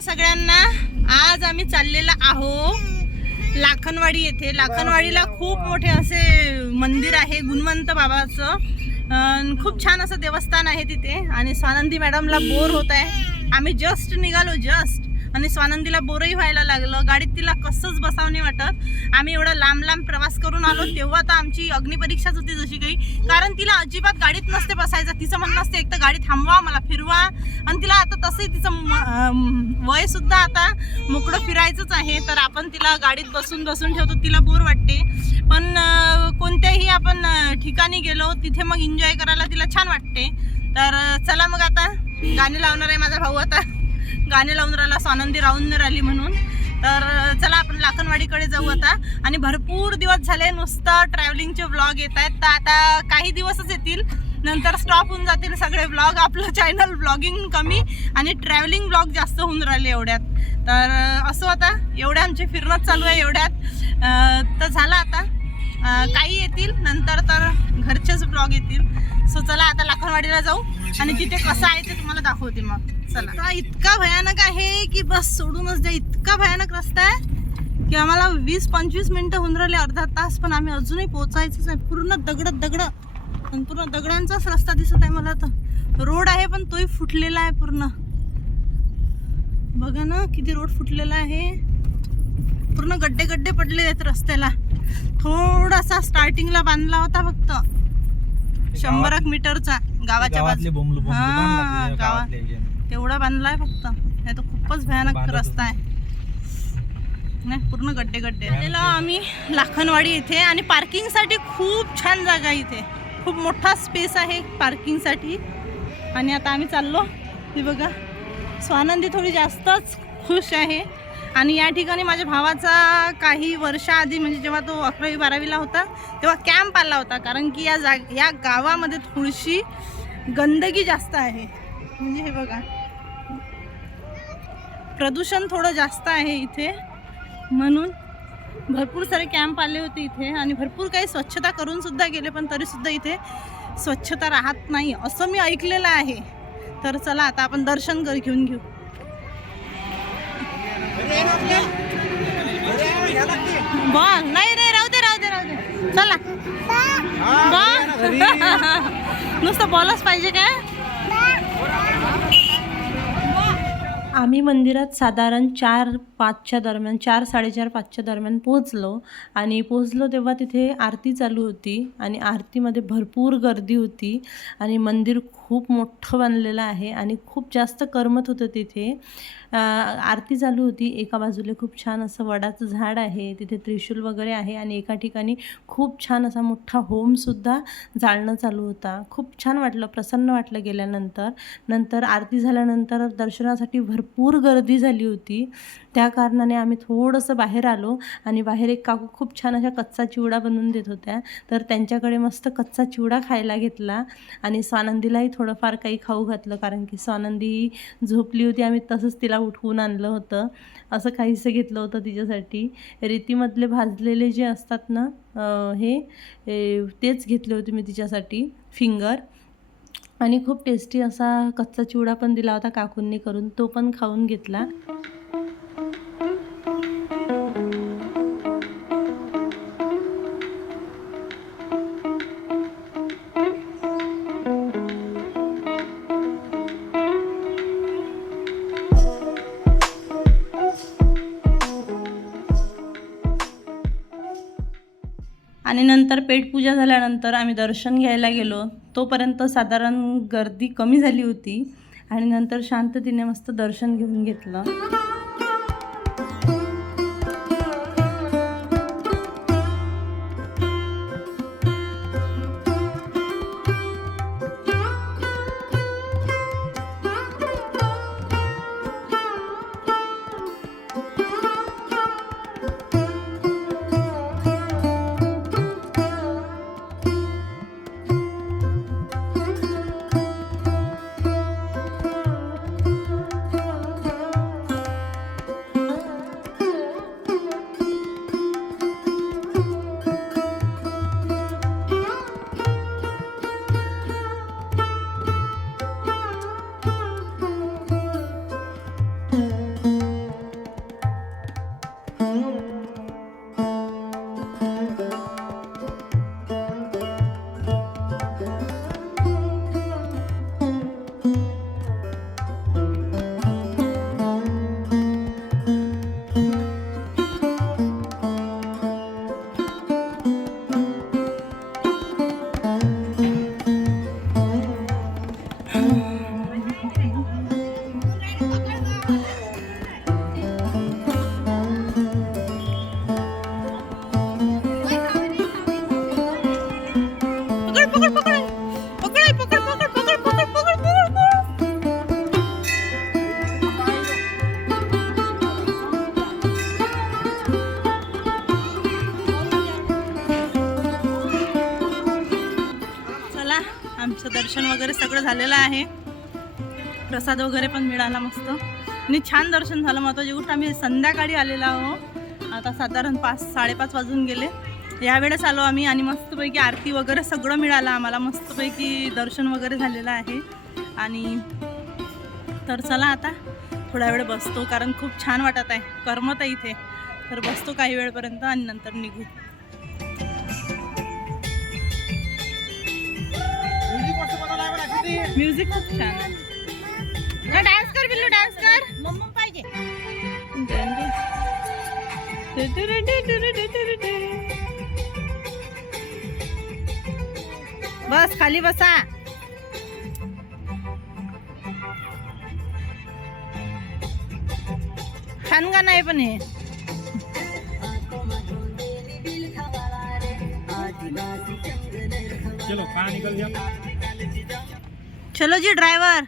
सगळ्यांना. आज आम्ही चाललेला आहो लाखनवाडी येथे. लाखनवाडीला खूप मोठे असे मंदिर आहे गुणवंत बाबाचं. खूप छान असं देवस्थान आहे तिथे. आणि स्वानंदी मॅडमला बोर होत आहे. आम्ही जस्ट निघालो जस्ट आणि स्वानंदीला बोरही व्हायला लागलं. गाडीत तिला कसंच बसावं नाही वाटत. आम्ही एवढा लांब लांब प्रवास करून आलो तेव्हा तर आमची अग्निपरीक्षाच होती जशी काही. कारण तिला अजिबात गाडीत नसते बसायचं. तिचं म्हणणं असते एक तर गाडी थांबवा मला फिरवा. आणि तिला आता तसंही तिचं म- वय सुद्धा आता मोकळं फिरायचंच आहे. तर आपण तिला गाडीत बसून बसून ठेवतो. तिला बोर वाटते. पण कोणत्याही आपण ठिकाणी गेलो तिथे मग एन्जॉय करायला तिला छान वाटते. तर चला मग आता. गाणी लावणार आहे माझा भाऊ आता. गाणे लावून राहिला स्वानंदी राहून नाही राहिली म्हणून. तर चला आपण लाखनवाडीकडे जाऊ आता. आणि भरपूर दिवस झाले नुसतं ट्रॅव्हलिंगचे ब्लॉग येत आहेत. तर आता काही दिवसच येतील. नंतर स्टॉप होऊन जातील सगळे ब्लॉग आपलं चॅनल ब्लॉगिंग कमी आणि ट्रॅव्हलिंग ब्लॉग जास्त होऊन राहिले एवढ्यात. तर असं आता एवढ्या आमचे फिरणंच चालू आहे एवढ्यात. तर झालं आता. काही येतील नंतर तर घरचेच ब्लॉग येतील. सो चला आता लाखनवाडीला जाऊ. आणि तिथे कसं आहे ते तुम्हाला दाखवते मग. चला. इतका भयानक आहे की बस सोडूनच द्या. इतका भयानक रस्ता आहे की आम्हाला वीस पंचवीस मिनटं होऊन राहिले अर्धा तास पण आम्ही अजूनही पोहोचायचंच आहे पूर्ण दगड दगड. पण पूर्ण दगडांचाच रस्ता दिसत आहे मला तर. रोड आहे पण तोही फुटलेला आहे पूर्ण. बघा ना किती रोड फुटलेला आहे. पूर्ण गड्डे गड्डे पडले आहेत रस्त्याला. थोडासा स्टार्टिंगला बांधला होता फक्त. शंभर एक मीटरचा गावाच्या गावातले बाजू बोंबलू बोंबलू हा, बांधला ते गावात. तेवढा बांधलाय फक्त. नाही तर खूपच भयानक रस्ता आहे. नाही पूर्ण गड्डे गड्डे. आलेलो आम्ही लाखनवाडी इथे आणि पार्किंगसाठी खूप छान जागा इथे. खूप मोठा स्पेस आहे पार्किंगसाठी आणि आता आम्ही चाललो. हे बघा. स्वानंदी थोडी जास्तच खुश आहे. आणि या ठिकाणी माझ्या भावाचा काही वर्षाआधी म्हणजे जेव्हा तो अकरावी बारावीला होता तेव्हा कॅम्प आला होता. कारण की या जाग या गावामध्ये थोडीशी गंदगी जास्त आहे. म्हणजे हे बघा. प्रदूषण थोडं जास्त आहे इथे. म्हणून भरपूर सारे कॅम्प आले होते इथे. आणि भरपूर काही स्वच्छता करूनसुद्धा गेले पण तरीसुद्धा इथे स्वच्छता राहत नाही असं मी ऐकलेलं आहे. तर चला आता आपण दर्शन कर घेऊन घेऊ. बा नाही रे राहू दे राहू दे राहू दे. चला. बा नुसतं बॉलच पाहिजे काय आम्ही मंदिरात साधारण चार पाचच्या दरम्यान चार साडेचार पाचच्या दरम्यान पोहोचलो आणि पोहोचलो तेव्हा तिथे आरती चालू होती आणि आरतीमध्ये भरपूर गर्दी होती आणि मंदिर खूप मोठं बांधलेलं आहे आणि खूप जास्त करमत होतं तिथे. आरती चालू होती. एका बाजूला खूप छान असं वडाचं झाड आहे. तिथे त्रिशूल वगैरे आहे आणि एका ठिकाणी खूप छान असा मोठा होमसुद्धा जाळणं चालू होता. खूप छान वाटलं प्रसन्न वाटलं गेल्यानंतर. नंतर आरती झाल्यानंतर दर्शनासाठी भरपूर गर्दी झाली होती. त्या कारणाने आम्ही थोडंसं बाहेर आलो आणि बाहेर एक काकू खूप छान अशा कच्चा चिवडा बनवून देत होत्या. तर त्यांच्याकडे मस्त कच्चा चिवडा खायला घेतला आणि स्वानंदीलाही थोडंफार काही खाऊ घातलं कारण की स्वानंदी झोपली होती आम्ही तसंच तिला उठवून आणलं होतं. असं काहीसं घेतलं होतं तिच्यासाठी. रेतीमधले भाजलेले जे असतात ना हे हे तेच घेतले होते मी तिच्यासाठी फिंगर. आणि खूप टेस्टी असा कच्चा चिवडा पण दिला होता काकूंनी करून तो पण खाऊन घेतला. आणि नंतर पेटपूजा झाल्यानंतर आम्ही दर्शन घ्यायला गेलो. तोपर्यंत साधारण गर्दी कमी झाली होती. आणि नंतर शांततेने मस्त दर्शन घेऊन घेतलं. झालेला आहे. प्रसाद वगैरे पण मिळाला मस्त. आणि छान दर्शन झालं महत्त्वाची गोष्ट आम्ही संध्याकाळी आलेलो आहो. आता साधारण पाच साडेपाच वाजून गेले. यावेळेस आलो आम्ही आणि मस्तपैकी आरती वगैरे सगळं मिळालं आम्हाला. मस्तपैकी दर्शन वगैरे झालेलं आहे. आणि तर चला आता थोडा वेळ बसतो कारण खूप छान वाटत आहे. करमत आहे इथे. तर बसतो काही वेळपर्यंत आणि नंतर निघू. म्युझिक खूप छान आहे. डान्स कर बिल्लू डान्स कर. मम्मा पाहिजे. बस खाली बसा. छान गाणं आहे पण हे. चलो कहाँ निकल गया चलो जी ड्रायव्हर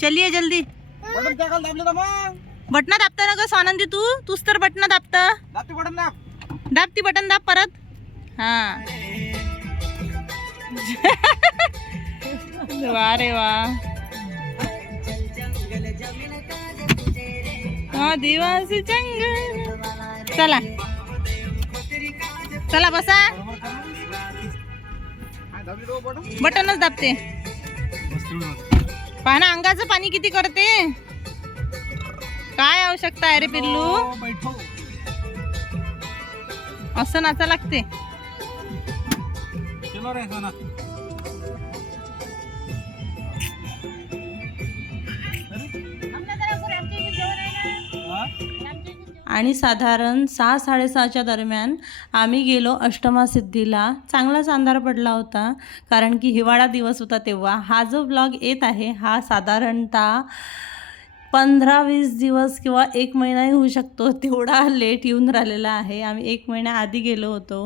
चलिये जल्दी. बटन दाबले मग? बटना दाबता ना ग स्वानंदी तू? तूच तर बटना दाबत. दाबते बटन दाब. दाब ती बटन दाब परत. हा. वा रे वा. आदिवासी जंगल. चला. चला बसा. बटनच दाबते. पहा ना अंगाचं पाणी किती करते? काय आवश्यकता आहे रे पिल्लू? बैठो. असं नाचा लागते. आणि साधारण सहा साडेसहाच्या दरम्यान आम्ही गेलो अष्टमा सिद्धीला चांगलाच अंधार पडला होता कारण की हिवाळा दिवस होता तेव्हा. हा जो ब्लॉग येत आहे हा साधारणतः पंधरा वीस दिवस किंवा एक महिनाही होऊ शकतो तेवढा लेट येऊन राहिलेला आहे. आम्ही एक महिन्या आधी गेलो होतो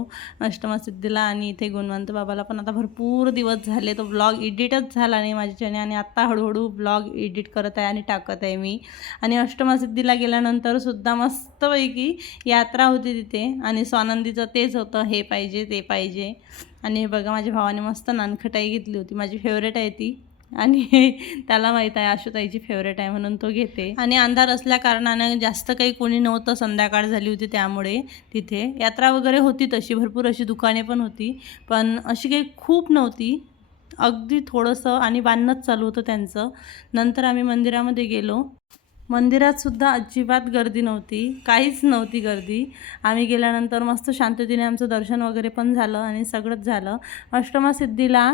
अष्टमसिद्धीला आणि इथे गुणवंत बाबाला पण आता भरपूर दिवस झाले. तो ब्लॉग एडिटच झाला नाही माझ्याच्याने आणि आत्ता हळूहळू ब्लॉग एडिट करत आहे आणि टाकत आहे मी. आणि अष्टमसिद्धीला गेल्यानंतर सुद्धा मस्तपैकी यात्रा होती तिथे आणि स्वानंदीचं तेच होतं हे पाहिजे ते पाहिजे. आणि हे बघा माझ्या भावाने मस्त नानखटाई घेतली होती. माझी फेवरेट आहे ती. आणि त्याला माहीत आहे आशुताईची फेवरेट आहे म्हणून तो घेते. आणि अंधार असल्या कारणानं जास्त काही कोणी नव्हतं संध्याकाळ झाली होती त्यामुळे तिथे. यात्रा वगैरे होती तशी भरपूर अशी दुकाने पण होती. पण अशी काही खूप नव्हती. अगदी थोडंसं आणि बांधणंच चालू होतं त्यांचं. नंतर आम्ही मंदिरामध्ये गेलो. मंदिरात सुद्धा अजिबात गर्दी नव्हती काहीच नव्हती गर्दी. आम्ही गेल्यानंतर मस्त शांततेने आमचं दर्शन वगैरे पण झालं आणि सगळंच झालं. अष्टमासिद्धीला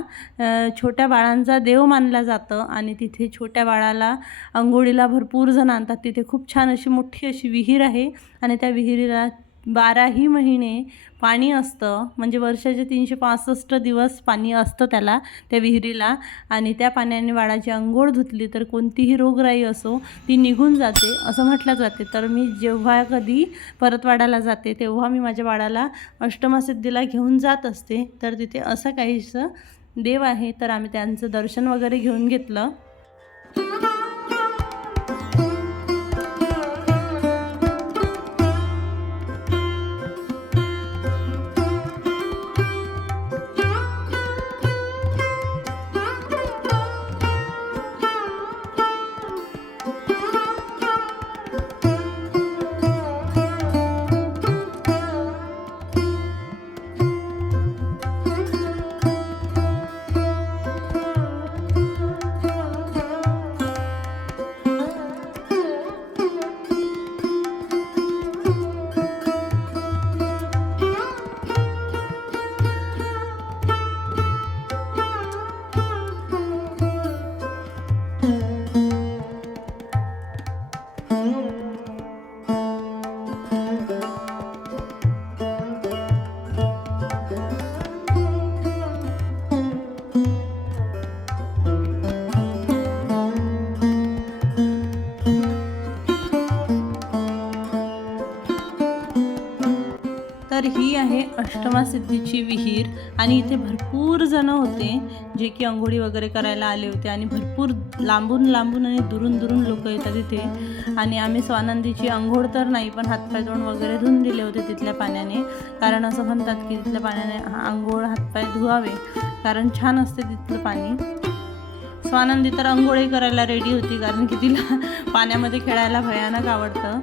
छोट्या बाळांचा देव मानला जातं आणि तिथे छोट्या बाळाला अंघोळीला भरपूर जण आणतात. तिथे खूप छान अशी मोठी अशी विहीर आहे आणि त्या विहिरीला बाराही महिने पाणी असतं. म्हणजे वर्षाचे तीनशे पासष्ट दिवस पाणी असतं त्याला त्या विहिरीला. आणि त्या पाण्याने बाळाची अंघोळ धुतली तर कोणतीही रोगराई असो ती निघून जाते असं म्हटलं जाते. तर मी जेव्हा कधी परतवाड्याला जाते तेव्हा मी माझ्या बाळाला अष्टमासिद्धीला घेऊन जात असते. तर तिथे असं काहीसं देव आहे. तर आम्ही त्यांचं दर्शन वगैरे घेऊन घेतलं. तर ही आहे अष्टमा सिद्धीची विहीर. आणि इथे भरपूर जण होते जे की अंघोळी वगैरे करायला आले होते. आणि भरपूर लांबून लांबून आणि दुरून दुरून लोक येतात इथे. आणि आम्ही स्वानंदीची अंघोळ तर नाही पण हातपाय तोंड वगैरे धुवून दिले होते तिथल्या पाण्याने. कारण असं म्हणतात की तिथल्या पाण्याने आंघोळ अंघोळ हातपाय धुवावे. कारण छान असते तिथलं पाणी. स्वानंदी तर अंघोळी करायला रेडी होती कारण की तिला पाण्यामध्ये खेळायला भयानक आवडतं.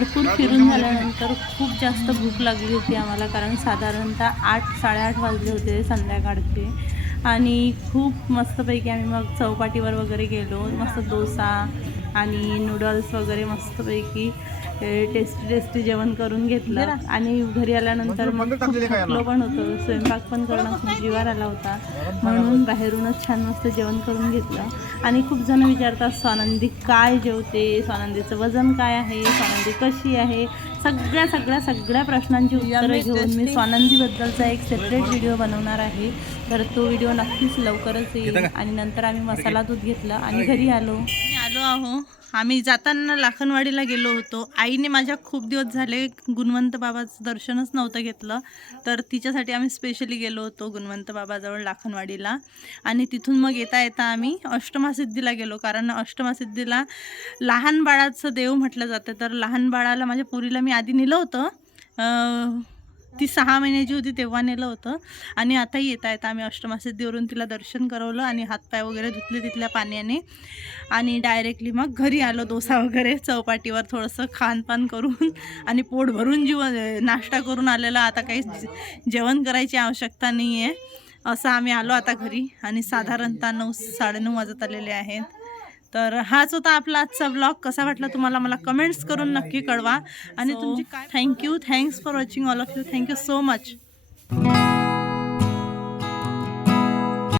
भरपूर फिरून झाल्यानंतर खूप जास्त भूक लागली होती आम्हाला कारण साधारणतः आठ साडेआठ वाजले होते संध्याकाळचे. आणि खूप मस्तपैकी आम्ही मग चौपाटीवर वगैरे गेलो. मस्त डोसा आणि नूडल्स वगैरे मस्तपैकी टेस्टी टेस्टी जेवण करून घेतलं. आणि घरी आल्यानंतर मग खूप थकलो पण होतो. स्वयंपाक पण करणं खूप जीवार आला होता. म्हणून बाहेरूनच छान मस्त जेवण करून घेतलं. आणि खूप जण विचारतात स्वानंदी काय जेवते? स्वानंदीचं वजन काय आहे? स्वानंदी कशी आहे? सगळ्या सगळ्या सगळ्या प्रश्नांची उत्तरं घेऊन मी स्वानंदीबद्दलचा एक सेपरेट व्हिडिओ बनवणार आहे. तर तो व्हिडिओ नक्कीच लवकरच येईल. आणि नंतर आम्ही मसाला दूध घेतलं आणि घरी आलो. आलो आहो. आम्ही जाताना लाखनवाडीला गेलो होतो. आईने माझ्या खूप दिवस झाले गुणवंत बाबाचं दर्शनच नव्हतं घेतलं. तर तिच्यासाठी आम्ही स्पेशली गेलो होतो गुणवंत बाबाजवळ लाखनवाडीला. आणि तिथून मग येता येता आम्ही अष्टमासिद्धीला गेलो. कारण अष्टमासिद्धीला लहान बाळाचं देव म्हटलं जातं. तर लहान बाळाला माझ्या पुरीला मी आधी नेलं होतं. ती सहा महिन्याची होती तेव्हा नेलं होतं. आणि आताही येता येता आम्ही अष्टमासिद्धीवरून तिला दर्शन करवलं आणि हातपाय वगैरे धुतले तिथल्या पाण्याने. आणि डायरेक्टली मग घरी आलो डोसा वगैरे चौपाटीवर थोडंसं खानपान करून आणि पोट भरून जीव नाश्ता करून आलेला. आता काही जेवण करायची आवश्यकता नाही आहे असं आम्ही आलो आता घरी. आणि साधारणतः नऊ साडेनऊ वाजत आलेले आहेत. तर हाच होता आपला आजचा ब्लॉग कसा वाटला तुम्हाला मला कमेंट्स करून नक्की कळवा. आणि तुमची काय thank you thanks for watching all of you thank you so much